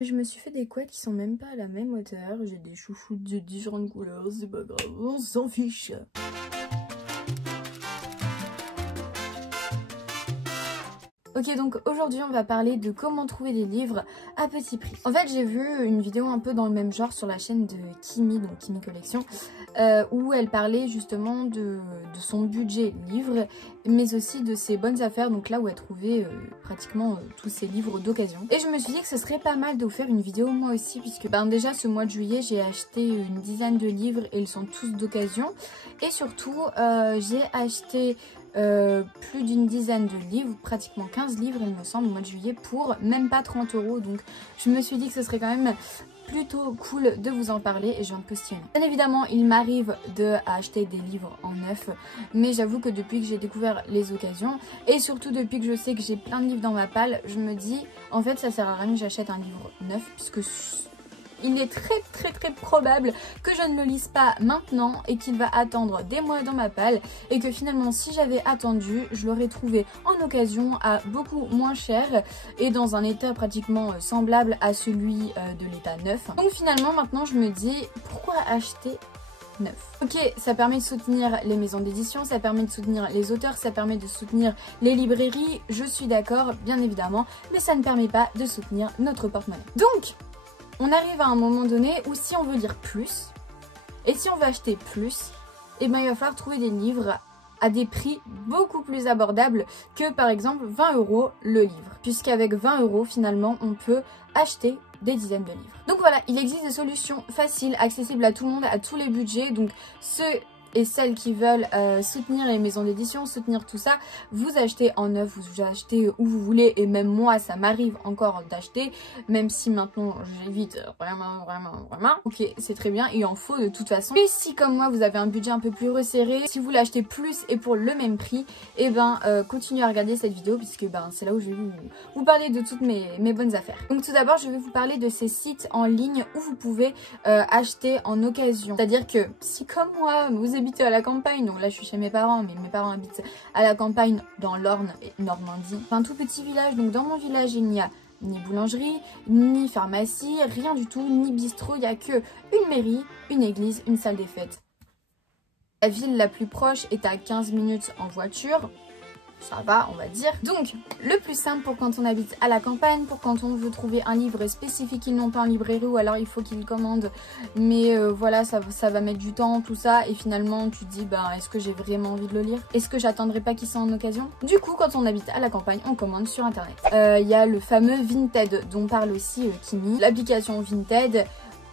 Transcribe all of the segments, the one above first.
Je me suis fait des couettes qui sont même pas à la même hauteur. J'ai des chouchoutes de différentes couleurs, c'est pas grave, on s'en fiche. Ok, donc aujourd'hui on va parler de comment trouver des livres à petit prix. En fait, j'ai vu une vidéo un peu dans le même genre sur la chaîne de Kimi, donc Kimi Collection, où elle parlait justement de son budget livre, mais aussi de ses bonnes affaires, donc là où elle trouvait pratiquement tous ses livres d'occasion. Et je me suis dit que ce serait pas mal de vous faire une vidéo moi aussi, puisque déjà ce mois de juillet j'ai acheté une dizaine de livres et ils sont tous d'occasion. Et surtout j'ai acheté plus d'une dizaine de livres, pratiquement 15 livres il me semble au mois de juillet pour même pas 30 €. Donc je me suis dit que ce serait quand même plutôt cool de vous en parler et je viens de postillonner. Bien évidemment il m'arrive d'acheter des livres en neuf, mais j'avoue que depuis que j'ai découvert les occasions et surtout depuis que je sais que j'ai plein de livres dans ma palle, je me dis en fait ça sert à rien que j'achète un livre neuf puisque il est très probable que je ne le lise pas maintenant et qu'il va attendre des mois dans ma palle et que finalement si j'avais attendu, je l'aurais trouvé en occasion à beaucoup moins cher et dans un état pratiquement semblable à celui de l'état neuf. Donc finalement maintenant je me dis pourquoi acheter neuf. Ok, ça permet de soutenir les maisons d'édition, ça permet de soutenir les auteurs, ça permet de soutenir les librairies, je suis d'accord bien évidemment, mais ça ne permet pas de soutenir notre porte-monnaie. Donc on arrive à un moment donné où si on veut lire plus, et si on veut acheter plus, eh ben il va falloir trouver des livres à des prix beaucoup plus abordables que par exemple 20 € le livre. Puisqu'avec 20 € finalement on peut acheter des dizaines de livres. Donc voilà, il existe des solutions faciles, accessibles à tout le monde, à tous les budgets. Donc ceux et celles qui veulent soutenir les maisons d'édition, soutenir tout ça, vous achetez en neuf, vous achetez où vous voulez et même moi ça m'arrive encore d'acheter, même si maintenant j'évite vraiment. Ok, c'est très bien, il en faut de toute façon. Et si comme moi vous avez un budget un peu plus resserré, si vous voulez acheter plus et pour le même prix, et continuez à regarder cette vidéo puisque c'est là où je vais vous parler de toutes mes bonnes affaires. Donc tout d'abord je vais vous parler de ces sites en ligne où vous pouvez acheter en occasion. C'est-à-dire que si comme moi vous habitez à la campagne, donc là je suis chez mes parents, mais mes parents habitent à la campagne dans l'Orne et Normandie, un tout petit village, donc dans mon village il n'y a ni boulangerie, ni pharmacie, rien du tout, ni bistrot, il n'y a que une mairie, une église, une salle des fêtes. La ville la plus proche est à 15 minutes en voiture. Ça va, on va dire. Donc, le plus simple pour quand on habite à la campagne, pour quand on veut trouver un livre spécifique qu'ils n'ont pas en librairie ou alors il faut qu'ils commandent. Mais voilà, ça va mettre du temps, tout ça. Et finalement, tu te dis, est-ce que j'ai vraiment envie de le lire? Est-ce que j'attendrai pas qu'il soit en occasion? Du coup, quand on habite à la campagne, on commande sur internet. Il y a le fameux Vinted dont parle aussi Kimi. L'application Vinted,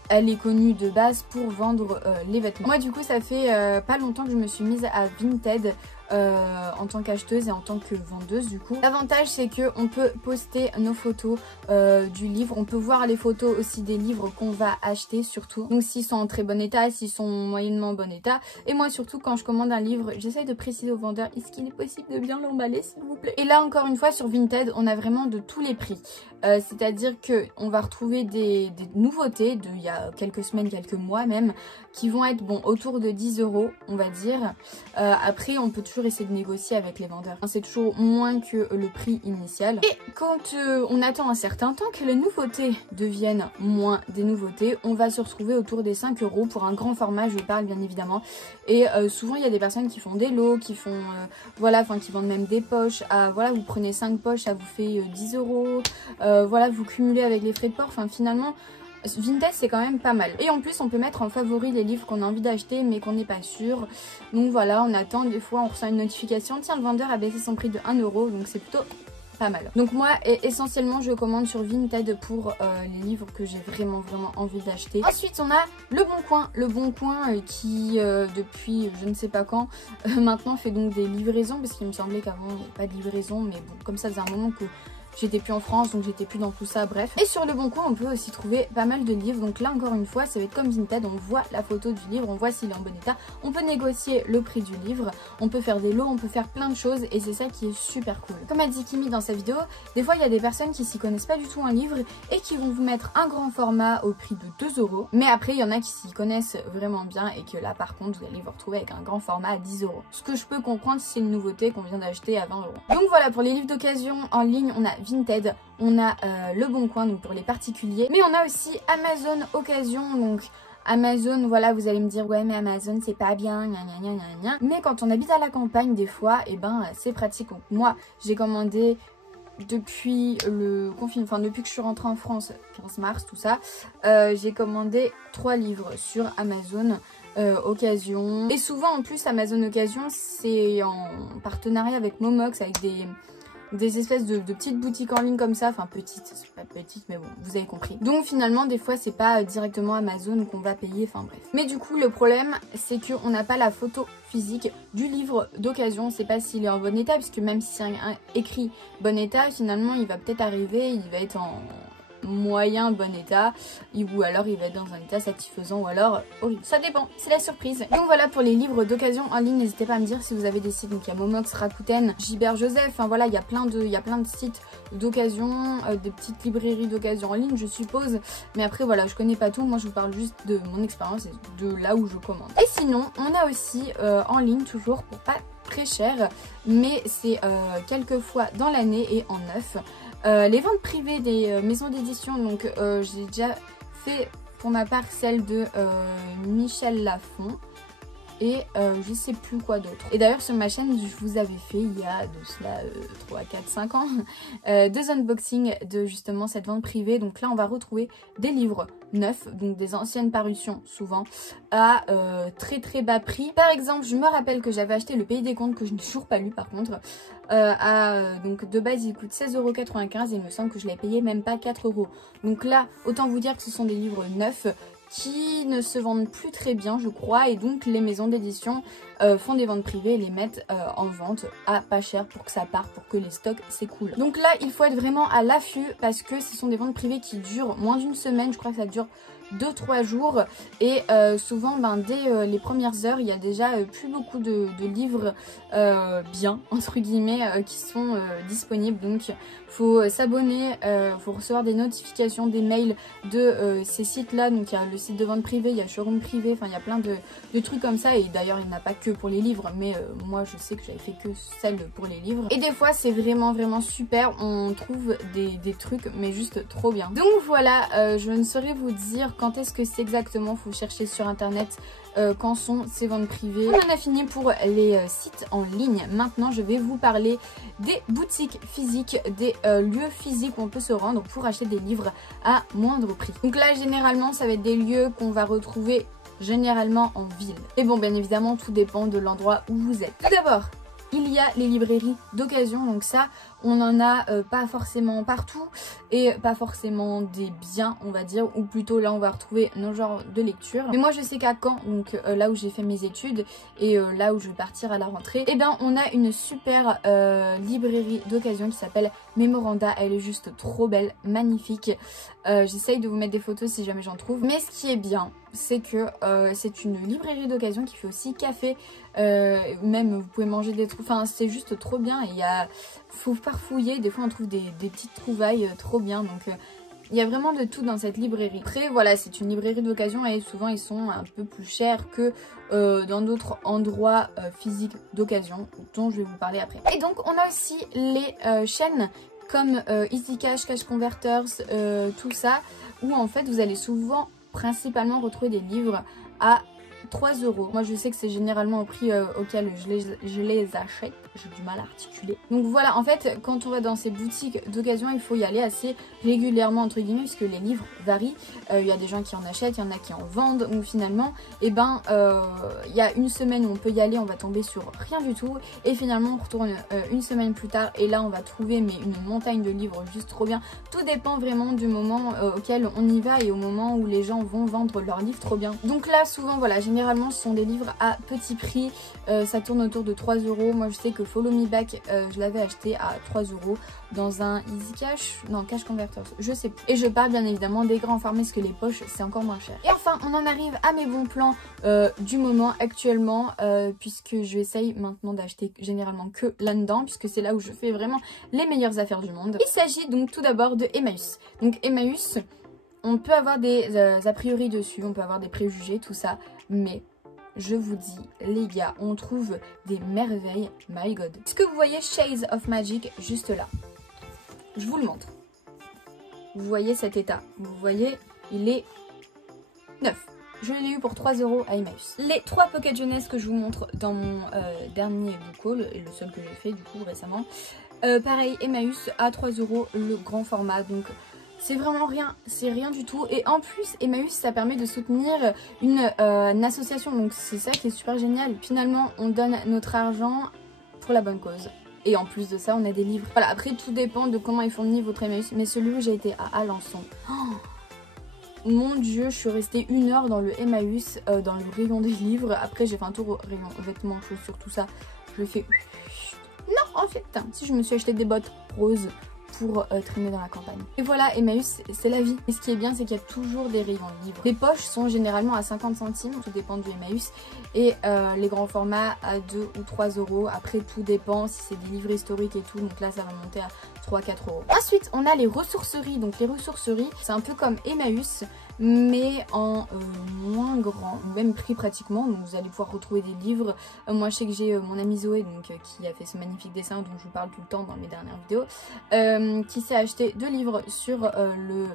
elle est connue de base pour vendre les vêtements. Moi, du coup, ça fait pas longtemps que je me suis mise à Vinted. En tant qu'acheteuse et en tant que vendeuse du coup. L'avantage c'est que on peut poster nos photos du livre, on peut voir les photos aussi des livres qu'on va acheter surtout. Donc s'ils sont en très bon état, s'ils sont moyennement en bon état. Et moi surtout quand je commande un livre, j'essaye de préciser au vendeur est-ce qu'il est possible de bien l'emballer s'il vous plaît. Et là encore une fois sur Vinted on a vraiment de tous les prix. C'est-à-dire que on va retrouver des nouveautés il y a quelques semaines, quelques mois même, qui vont être autour de 10 € on va dire. Après on peut toujours essayer de négocier avec les vendeurs. C'est toujours moins que le prix initial. Et quand on attend un certain temps que les nouveautés deviennent moins des nouveautés, on va se retrouver autour des 5 € pour un grand format, je parle bien évidemment. Et souvent il y a des personnes qui font des lots, qui font qui vendent même des poches. Voilà, vous prenez 5 poches, ça vous fait 10 €. Voilà, vous cumulez avec les frais de port. Enfin finalement Vinted c'est quand même pas mal. Et en plus on peut mettre en favori les livres qu'on a envie d'acheter mais qu'on n'est pas sûr. Donc voilà, on attend, des fois on reçoit une notification, tiens le vendeur a baissé son prix de 1 €, donc c'est plutôt pas mal. Donc moi essentiellement je commande sur Vinted pour les livres que j'ai vraiment envie d'acheter. Ensuite on a Le Bon Coin. Le Bon Coin qui depuis je ne sais pas quand maintenant fait donc des livraisons, parce qu'il me semblait qu'avant il n'y avait pas de livraison, mais bon comme ça faisait un moment que j'étais plus en France, donc j'étais plus dans tout ça, bref. Et sur Le Bon Coin, on peut aussi trouver pas mal de livres. Donc là, encore une fois, ça va être comme Vinted. On voit la photo du livre, on voit s'il est en bon état. On peut négocier le prix du livre. On peut faire des lots, on peut faire plein de choses. Et c'est ça qui est super cool. Comme a dit Kimi dans sa vidéo, des fois, il y a des personnes qui s'y connaissent pas du tout en livre et qui vont vous mettre un grand format au prix de 2 €. Mais après, il y en a qui s'y connaissent vraiment bien et que là, par contre, vous allez vous retrouver avec un grand format à 10 €. Ce que je peux comprendre si c'est une nouveauté qu'on vient d'acheter à 20 €. Donc voilà, pour les livres d'occasion en ligne, on a Vinted, on a Le Bon Coin donc pour les particuliers, mais on a aussi Amazon Occasion. Donc Amazon, voilà, vous allez me dire ouais mais Amazon c'est pas bien, gna gna gna gna gna. Mais quand on habite à la campagne des fois, et ben c'est pratique. Donc moi j'ai commandé depuis le confinement, enfin depuis que je suis rentrée en France, 15 mars tout ça, j'ai commandé 3 livres sur Amazon Occasion. Et souvent en plus Amazon Occasion c'est en partenariat avec Momox, avec des espèces de petites boutiques en ligne comme ça, enfin petites, c'est pas petites mais bon, vous avez compris. Donc finalement des fois c'est pas directement Amazon qu'on va payer, enfin bref. Mais du coup le problème c'est qu'on n'a pas la photo physique du livre d'occasion, on sait pas s'il est en bon état, puisque même si c'est écrit bon état, finalement il va peut-être arriver, il va être en moyen bon état, ou alors il va être dans un état satisfaisant, ou alors horrible, ça dépend, c'est la surprise. Donc voilà pour les livres d'occasion en ligne, n'hésitez pas à me dire si vous avez des sites. Donc il y a Momox, Rakuten, Gilbert Joseph, enfin voilà, il y a plein de sites d'occasion, des petites librairies d'occasion en ligne je suppose, mais après voilà, je connais pas tout, moi je vous parle juste de mon expérience et de là où je commande. Et sinon on a aussi en ligne toujours pour pas très cher, mais c'est quelques fois dans l'année et en neuf, les ventes privées des maisons d'édition. Donc j'ai déjà fait pour ma part celle de Michel Lafon et je sais plus quoi d'autre. Et d'ailleurs sur ma chaîne je vous avais fait il y a de cela 3, 4, 5 ans 2 unboxings de justement cette vente privée. Donc là on va retrouver des livres neufs, donc des anciennes parutions souvent, à très très bas prix. Par exemple je me rappelle que j'avais acheté Le Pays des Contes, que je n'ai toujours pas lu par contre, donc de base il coûte 16,95 € et il me semble que je l'ai payé même pas 4 €. Donc là autant vous dire que ce sont des livres neufs qui ne se vendent plus très bien je crois, et donc les maisons d'édition font des ventes privées et les mettent en vente à pas cher pour que ça parte, pour que les stocks s'écoulent. Donc là il faut être vraiment à l'affût parce que ce sont des ventes privées qui durent moins d'une semaine, je crois que ça dure 2-3 jours, et souvent dès les premières heures il y a déjà plus beaucoup de livres bien entre guillemets qui sont disponibles. Donc faut s'abonner, faut recevoir des notifications, des mails de ces sites là. Donc il y a le site de vente privée, il y a showroom privé, enfin il y a plein de trucs comme ça. Et d'ailleurs il n'y en a pas que pour les livres, mais moi je sais que j'avais fait que celle pour les livres, et des fois c'est vraiment super, on trouve des trucs mais juste trop bien. Donc voilà, je ne saurais vous dire quand est-ce que c'est exactement, faut chercher sur internet quand sont ces ventes privées. On en a fini pour les sites en ligne. Maintenant je vais vous parler des boutiques physiques, des lieux physiques où on peut se rendre pour acheter des livres à moindre prix. Donc là généralement ça va être des lieux qu'on va retrouver généralement en ville. Et bon bien évidemment tout dépend de l'endroit où vous êtes. Tout d'abord il y a les librairies d'occasion, donc ça on en a pas forcément partout et pas forcément des biens on va dire, ou plutôt là on va retrouver nos genres de lecture. Mais moi je sais qu'à Caen, donc là où j'ai fait mes études et là où je vais partir à la rentrée, et bien on a une super librairie d'occasion qui s'appelle Memoranda. Elle est juste trop belle, magnifique. J'essaye de vous mettre des photos si jamais j'en trouve. Mais ce qui est bien, c'est que c'est une librairie d'occasion qui fait aussi café, même vous pouvez manger des trucs, enfin c'est juste trop bien. Et il y a, faut farfouiller, des fois on trouve des petites trouvailles trop bien, donc il y a vraiment de tout dans cette librairie. Après voilà, c'est une librairie d'occasion et souvent ils sont un peu plus chers que dans d'autres endroits physiques d'occasion dont je vais vous parler après. Et donc on a aussi les chaînes comme Easy Cash, Cash Converters, tout ça, où en fait vous allez souvent principalement retrouver des livres à 3 €. Moi je sais que c'est généralement au prix auquel je les achète. J'ai du mal à articuler. Donc voilà, en fait quand on va dans ces boutiques d'occasion il faut y aller assez régulièrement entre guillemets, puisque les livres varient. Il y a des gens qui en achètent, il y en a qui en vendent. Donc finalement il y a une semaine où on peut y aller, on va tomber sur rien du tout, et finalement on retourne une semaine plus tard et là on va trouver mais une montagne de livres juste trop bien. Tout dépend vraiment du moment auquel on y va et au moment où les gens vont vendre leurs livres trop bien. Donc là souvent voilà, généralement ce sont des livres à petit prix, ça tourne autour de 3 €. Moi je sais que Follow Me Back, je l'avais acheté à 3 € dans un Easy Cash, non Cash Converters, je sais plus. Et je parle bien évidemment des grands formats parce que les poches c'est encore moins cher. Et enfin on en arrive à mes bons plans du moment actuellement, puisque je essaye maintenant d'acheter généralement que là-dedans, puisque c'est là où je fais vraiment les meilleures affaires du monde. Il s'agit donc tout d'abord de Emmaüs. Donc Emmaüs, on peut avoir des a priori dessus, on peut avoir des préjugés, tout ça, mais je vous dis les gars, on trouve des merveilles, my god. Est-ce que vous voyez Shades of Magic juste là? je vous le montre. Vous voyez cet état, vous voyez, il est neuf. Je l'ai eu pour 3 € à Emmaüs. Les 3 pocket jeunesse que je vous montre dans mon dernier book haul, et le seul que j'ai fait du coup récemment. Pareil, Emmaüs à 3 € le grand format, donc c'est vraiment rien, c'est rien du tout. Et en plus, Emmaüs, ça permet de soutenir une association, donc c'est ça qui est super génial. Finalement, on donne notre argent pour la bonne cause. Et en plus de ça, on a des livres. Voilà, après tout dépend de comment est fourni votre Emmaüs, mais celui où j'ai été à Alençon. Oh, mon dieu, je suis restée 1 heure dans le Emmaüs, dans le rayon des livres. Après, j'ai fait un tour au rayon vêtements, chaussures, tout ça. Je fais... Non, en fait, si je me suis acheté des bottes roses pour traîner dans la campagne. Et voilà, Emmaüs, c'est la vie. Et ce qui est bien, c'est qu'il y a toujours des rayons livres. Les poches sont généralement à 50 centimes, tout dépend du Emmaüs. Et les grands formats à 2 ou 3 €. Après, tout dépend si c'est des livres historiques et tout. Donc là, ça va monter à 3-4 €. Ensuite, on a les ressourceries. Donc les ressourceries, c'est un peu comme Emmaüs, mais en moins grand, même prix pratiquement. Donc vous allez pouvoir retrouver des livres. Moi je sais que j'ai mon amie Zoé donc, qui a fait ce magnifique dessin dont je vous parle tout le temps dans mes dernières vidéos, qui s'est acheté 2 livres sur le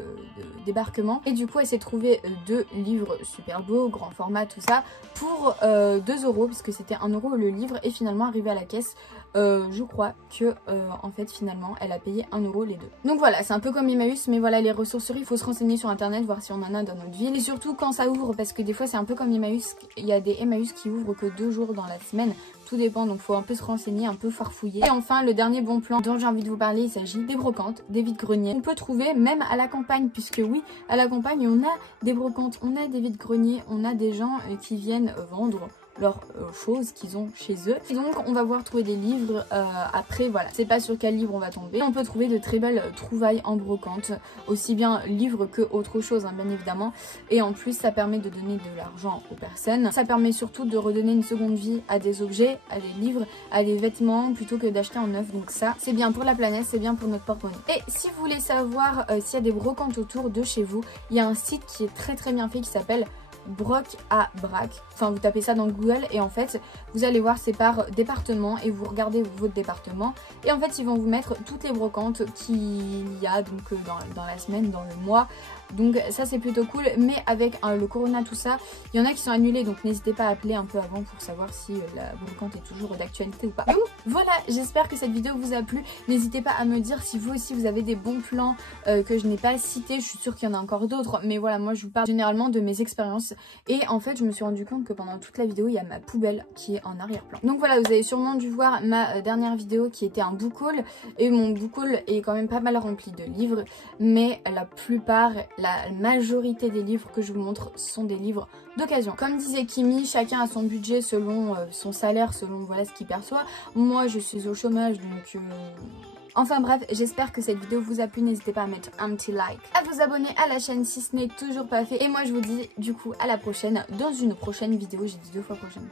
débarquement, et du coup elle s'est trouvé 2 livres super beaux, grand format, tout ça, pour 2 € puisque c'était 1 € le livre, et finalement arrivé à la caisse, je crois que en fait finalement elle a payé 1 € les 2. Donc voilà, c'est un peu comme Emmaüs, mais voilà, les ressourceries, il faut se renseigner sur internet, voir si on en a dans notre ville, et surtout quand ça ouvre, parce que des fois c'est un peu comme Emmaüs, il y a des Emmaüs qui ouvrent que 2 jours dans la semaine, tout dépend, donc faut un peu se renseigner, un peu farfouiller. Et enfin, le dernier bon plan dont j'ai envie de vous parler, il s'agit des brocantes, des vides-greniers. On peut trouver même à la campagne, puisque oui, à la campagne on a des brocantes, on a des vides-greniers, on a des gens qui viennent vendre leurs choses qu'ils ont chez eux. Et donc on va pouvoir trouver des livres. Après voilà, c'est pas sur quel livre on va tomber. On peut trouver de très belles trouvailles en brocante, aussi bien livres que autre chose, hein, bien évidemment. Et en plus ça permet de donner de l'argent aux personnes. Ça permet surtout de redonner une seconde vie à des objets, à des livres, à des vêtements, plutôt que d'acheter en neuf. Donc ça, c'est bien pour la planète, c'est bien pour notre porte-monnaie. Et si vous voulez savoir s'il y a des brocantes autour de chez vous, il y a un site qui est très bien fait qui s'appelle Broc à Brac. Enfin, vous tapez ça dans Google et en fait vous allez voir, c'est par département, et vous regardez votre département, et en fait ils vont vous mettre toutes les brocantes qu'il y a donc dans la semaine, dans le mois. Donc ça c'est plutôt cool, mais avec le corona tout ça, il y en a qui sont annulés, donc n'hésitez pas à appeler un peu avant pour savoir si la brocante est toujours d'actualité ou pas. Donc voilà, j'espère que cette vidéo vous a plu. N'hésitez pas à me dire si vous aussi vous avez des bons plans que je n'ai pas cités. Je suis sûre qu'il y en a encore d'autres, mais voilà, moi je vous parle généralement de mes expériences. Et en fait je me suis rendu compte que pendant toute la vidéo il y a ma poubelle qui est en arrière-plan. Donc voilà, vous avez sûrement dû voir ma dernière vidéo qui était un book haul, et mon book haul est quand même pas mal rempli de livres, mais la plupart, la majorité des livres que je vous montre sont des livres d'occasion. Comme disait Kimi, chacun a son budget selon son salaire, selon voilà ce qu'il perçoit. Moi je suis au chômage, donc enfin bref, j'espère que cette vidéo vous a plu. N'hésitez pas à mettre un petit like, à vous abonner à la chaîne si ce n'est toujours pas fait, et moi je vous dis du coup à la prochaine dans une prochaine vidéo. J'ai dit 2 fois prochaine.